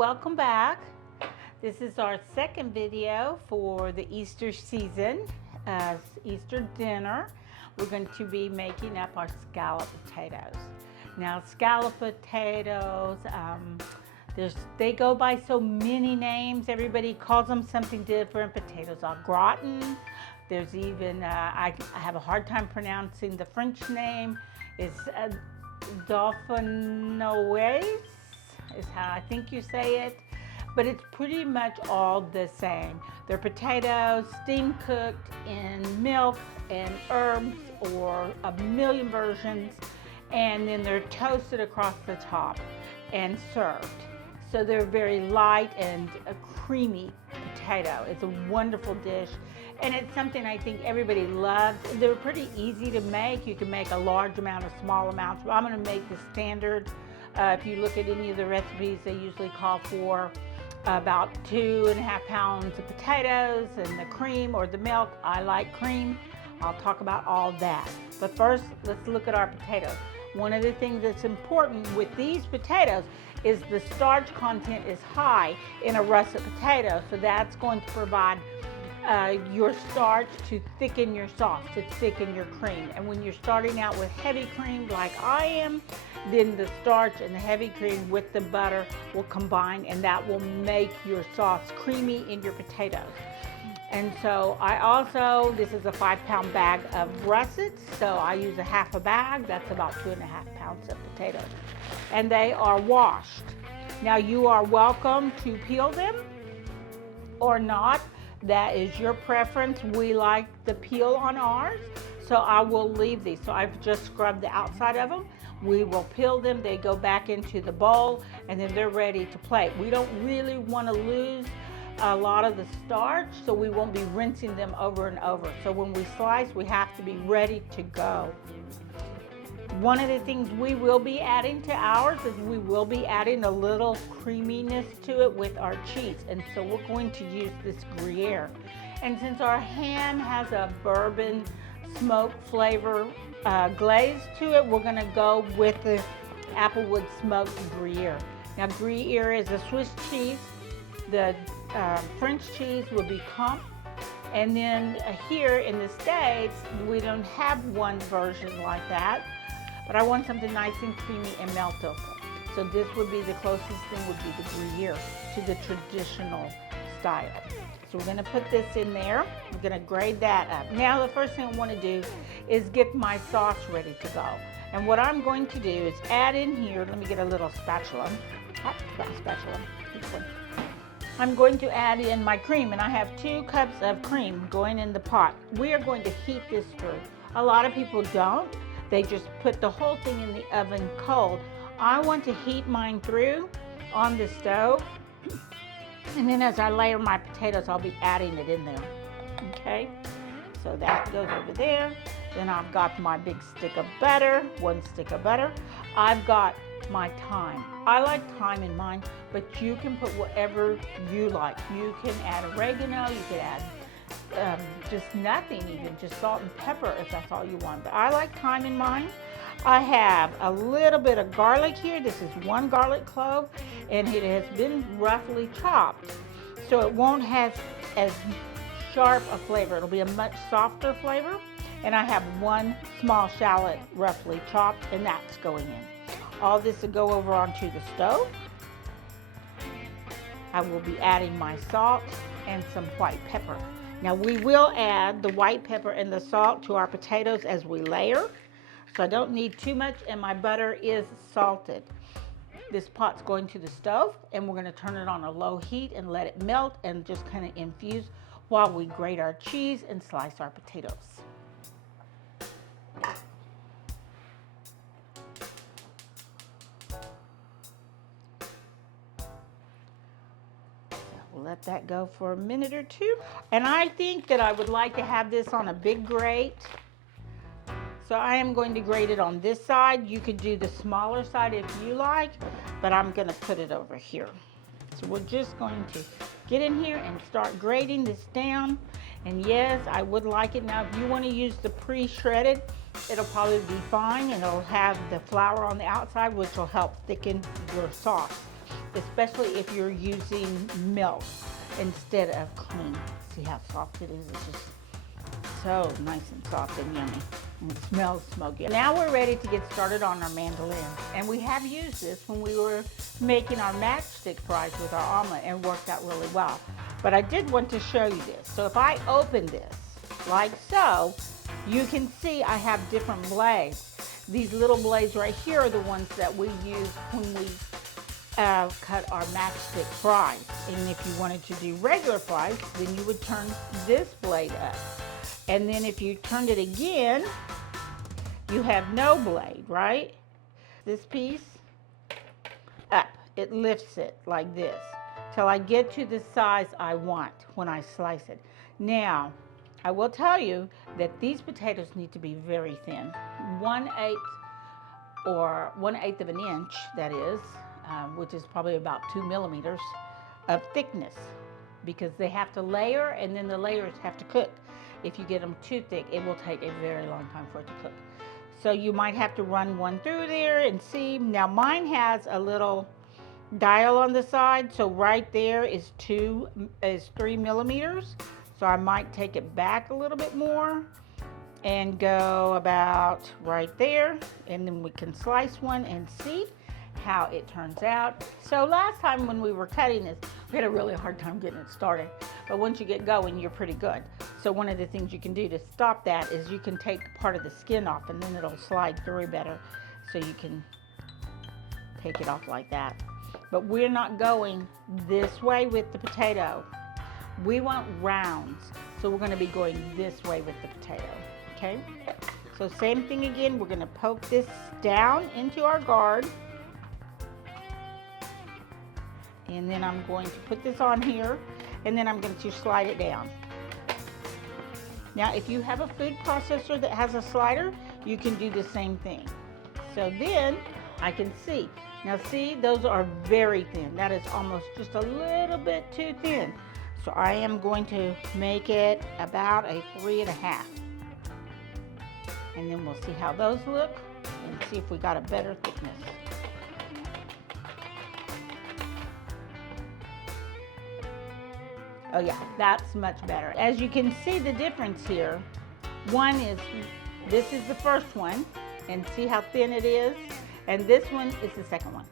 welcome back. This is our second video for the Easter season, Easter dinner. We're going to be making up our scallop potatoes. Now, scallop potatoes, they go by so many names. Everybody calls them something different. Potatoes au gratin. There's even, I have a hard time pronouncing the French name. It's dauphinoise is how I think you say it. But it's pretty much all the same. They're potatoes steam cooked in milk and herbs or a million versions, and then they're toasted across the top and served. So they're very light and a creamy potato. It's a wonderful dish, and it's something I think everybody loves. They're pretty easy to make. You can make a large amount or small amounts, but I'm gonna make the standard. If you look at any of the recipes, they usually call for about 2.5 pounds of potatoes and the cream or the milk. I like cream. I'll talk about all that. But first, let's look at our potatoes. One of the things that's important with these potatoes is the starch content is high in a russet potato, so that's going to provide your starch to thicken your sauce, to thicken your cream. And when you're starting out with heavy cream like I am, then the starch and the heavy cream with the butter will combine, and that will make your sauce creamy in your potatoes. And so this is a 5-pound bag of russets, so I use a half a bag. That's about 2.5 pounds of potatoes. And they are washed. Now, you are welcome to peel them or not. That is your preference. We like the peel on ours, so I will leave these. So I've just scrubbed the outside of them. We will peel them. They go back into the bowl, and then they're ready to plate. We don't really want to lose a lot of the starch, so we won't be rinsing them over and over. So when we slice, we have to be ready to go. One of the things we will be adding to ours is we will be adding a little creaminess to it with our cheese. And so we're going to use this Gruyère. And since our ham has a bourbon smoke flavor glaze to it, we're gonna go with the applewood smoked Gruyère. Now, Gruyère is a Swiss cheese. The French cheese will be Comte. And then here in the States, we don't have one version like that. But I want something nice and creamy and melty. So this would be the closest thing would be the Gruyère to the traditional style. So we're gonna put this in there. We're gonna grate that up. Now the first thing I wanna do is get my sauce ready to go. And what I'm going to do is add in here, let me get a little spatula. This one. I'm going to add in my cream, and I have 2 cups of cream going in the pot. We are going to heat this through. A lot of people don't. They just put the whole thing in the oven cold. I want to heat mine through on the stove. And then as I layer my potatoes, I'll be adding it in there, okay? So that goes over there. Then I've got my big stick of butter, 1 stick of butter. I've got my thyme. I like thyme in mine, but you can put whatever you like. You can add oregano, you can add just nothing, even just salt and pepper if that's all you want. But I like thyme in mine. I have a little bit of garlic here. This is 1 garlic clove, and it has been roughly chopped, so it won't have as sharp a flavor. It'll be a much softer flavor. And I have 1 small shallot roughly chopped, and that's going in. All this will go over onto the stove. I will be adding my salt and some white pepper. Now we will add the white pepper and the salt to our potatoes as we layer. So I don't need too much, and my butter is salted. This pot's going to the stove, and we're gonna turn it on a low heat and let it melt and just kind of infuse while we grate our cheese and slice our potatoes. Let that go for a minute or 2. And I think that I would like to have this on a big grate. So I am going to grate it on this side. You could do the smaller side if you like, but I'm gonna put it over here. So we're just going to get in here and start grating this down. And yes, I would like it. Now, if you wanna use the pre-shredded, it'll probably be fine, and it'll have the flour on the outside, which will help thicken your sauce. especially if you're using milk instead of cream. See how soft it is? It's just so nice and soft and yummy. And it smells smoky. Now we're ready to get started on our mandolin. And we have used this when we were making our matchstick fries with our omelet, and it worked out really well. But I did want to show you this. So if I open this like so, you can see I have different blades. These little blades right here are the ones that we use when we cut our matchstick fries. And if you wanted to do regular fries, then you would turn this blade up. And then if you turned it again, you have no blade, right? This piece up, it lifts it like this till I get to the size I want when I slice it. Now, I will tell you that these potatoes need to be very thin, 1/8 or 1/8 of an inch, that is, which is probably about 2 millimeters of thickness, because they have to layer and then the layers have to cook. If you get them too thick, it will take a very long time for it to cook. So you might have to run one through there and see. Now mine has a little dial on the side, so right there is 3 millimeters. So I might take it back a little bit more and go about right there, and then we can slice one and see how it turns out. So last time when we were cutting this, we had a really hard time getting it started. But once you get going, you're pretty good. So one of the things you can do to stop that is you can take part of the skin off, and then it'll slide through better. So you can take it off like that. But we're not going this way with the potato. We want rounds, so we're going to be going this way with the potato, okay? So same thing again, we're going to poke this down into our guard. And then I'm going to put this on here, and then I'm going to slide it down. Now, if you have a food processor that has a slider, you can do the same thing. So then I can see. Now see, those are very thin. That is almost just a little bit too thin. So I am going to make it about a 3.5. And then we'll see how those look and see if we got a better thickness. Oh yeah, that's much better. As you can see the difference here, this is the first one, and see how thin it is? And this one is the second one.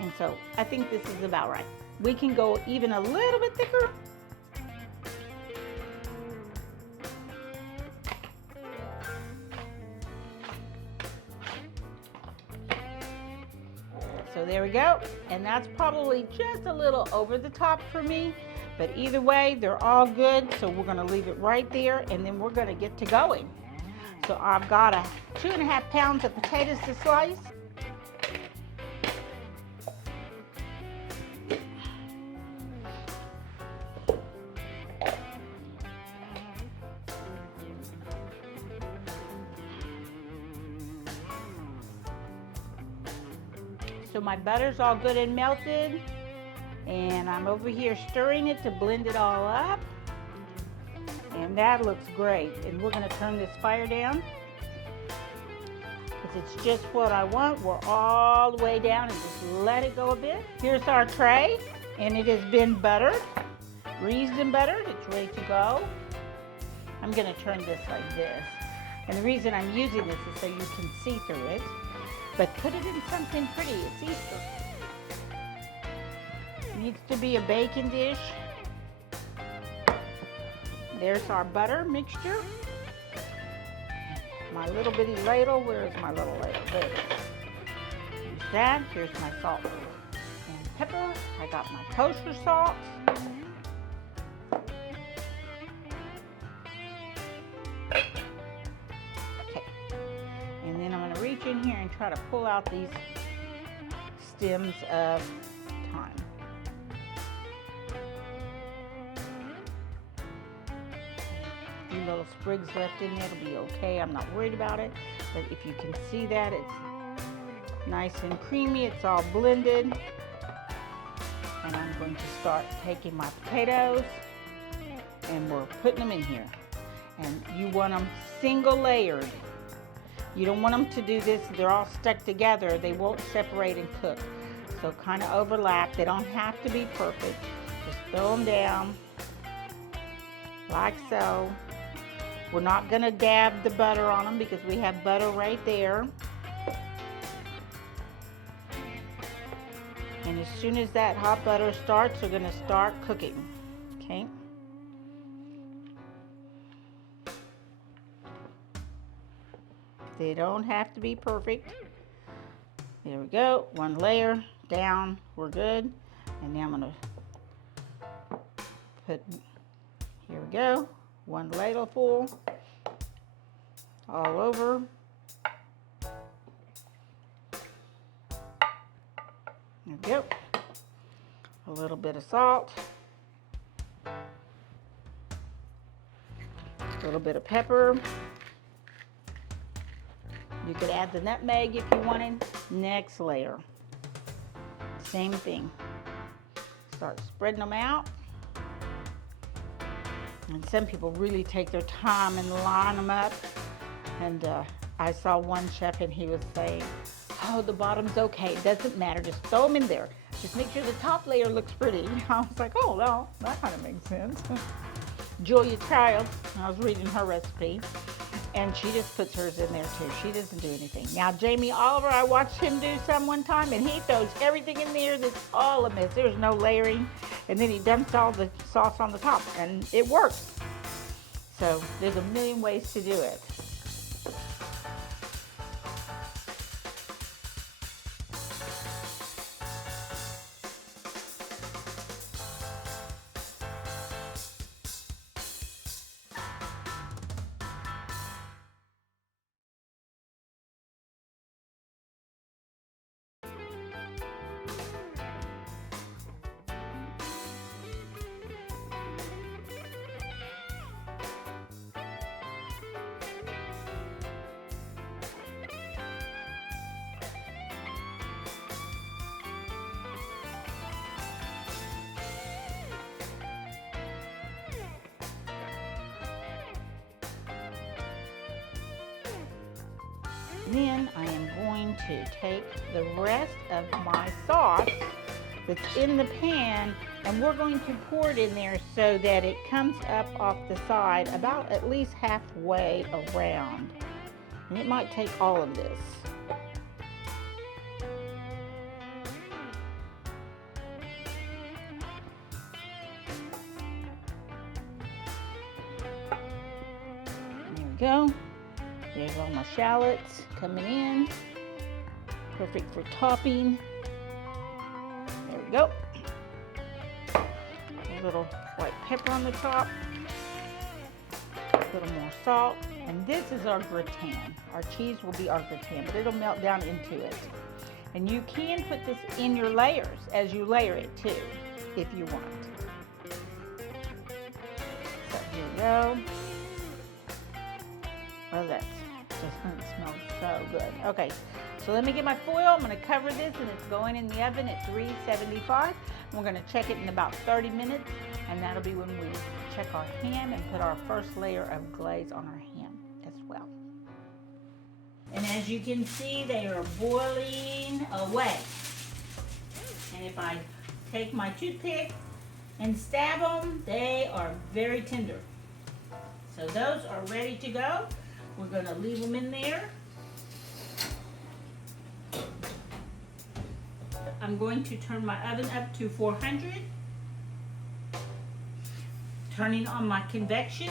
And so I think this is about right. We can go even a little bit thicker. So there we go. And that's probably just a little over the top for me. But either way, they're all good. So we're going to leave it right there, and then we're going to get to going. So I've got 2.5 pounds of potatoes to slice. So my butter's all good and melted, and I'm over here stirring it to blend it all up, and that looks great. And we're going to turn this fire down because it's just what I want. We're all the way down, and just let it go a bit. Here's our tray, and it has been buttered, greased and buttered. It's ready to go. I'm going to turn this like this, and the reason I'm using this is so you can see through it. But put it in something pretty. It's Easter. It needs to be a baking dish. There's our butter mixture. My little bitty ladle. Where is my little ladle? There it is. Use that. Here's my salt and pepper. I got my kosher salt. Reach in here and try to pull out these stems of thyme. A few little sprigs left in there, it'll be okay. I'm not worried about it. But if you can see that, it's nice and creamy. It's all blended. And I'm going to start taking my potatoes, and we're putting them in here. And you want them single layered. You don't want them to do this, they're all stuck together. They won't separate and cook. so kind of overlap. They don't have to be perfect. Just throw them down like so. We're not going to dab the butter on them because we have butter right there. And as soon as that hot butter starts, they're going to start cooking. Okay. They don't have to be perfect. There we go. One layer down. We're good. And now I'm going to put, here we go. One ladleful all over. There we go. A little bit of salt. A little bit of pepper. You could add the nutmeg if you wanted. Next layer. Same thing. Start spreading them out. And some people really take their time and line them up. And I saw one chef and he was saying, oh, the bottom's okay. It doesn't matter. Just throw them in there. Just make sure the top layer looks pretty. I was like, oh, well, that kind of makes sense. Julia Childs, I was reading her recipe, and she just puts hers in there too. She doesn't do anything. Now, Jamie Oliver, I watched him do some one time, and he throws everything in there that's all a mess. There's no layering, and then he dumps all the sauce on the top, and it works. So there's a million ways to do it. Then I am going to take the rest of my sauce that's in the pan, and we're going to pour it in there so that it comes up off the side about at least halfway around. And it might take all of this. There we go. There's all my shallots coming in. Perfect for topping. There we go. A little white pepper on the top. A little more salt. And this is our gratin. Our cheese will be our gratin, but it'll melt down into it. And you can put this in your layers as you layer it too, if you want. So here we go. Oh, that smells so good. Okay, so let me get my foil. I'm going to cover this, and it's going in the oven at 375. We're going to check it in about 30 minutes, and that'll be when we check our ham and put our first layer of glaze on our ham as well. And as you can see, they are boiling away. And if I take my toothpick and stab them, they are very tender. So those are ready to go. We're going to leave them in there. I'm going to turn my oven up to 400. Turning on my convection.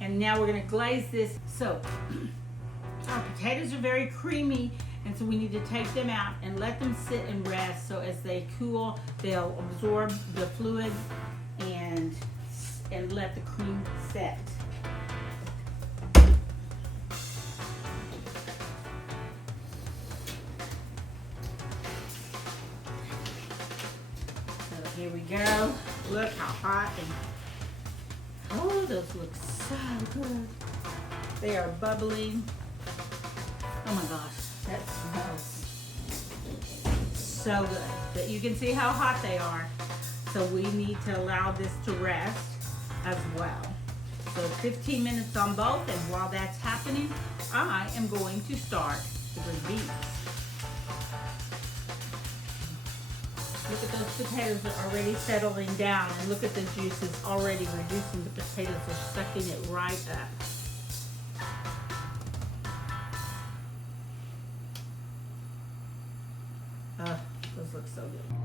And now we're going to glaze this. So our potatoes are very creamy, and so we need to take them out and let them sit and rest, so as they cool, they'll absorb the fluid and let the cream set. Here we go. Look how hot and oh, those look so good. They are bubbling. Oh my gosh, that smells so good. But you can see how hot they are. So we need to allow this to rest as well. So 15 minutes on both, and while that's happening, I am going to start the green beans. Look at those potatoes are already settling down, and look at the juices already reducing. The potatoes are sucking it right up. Those look so good.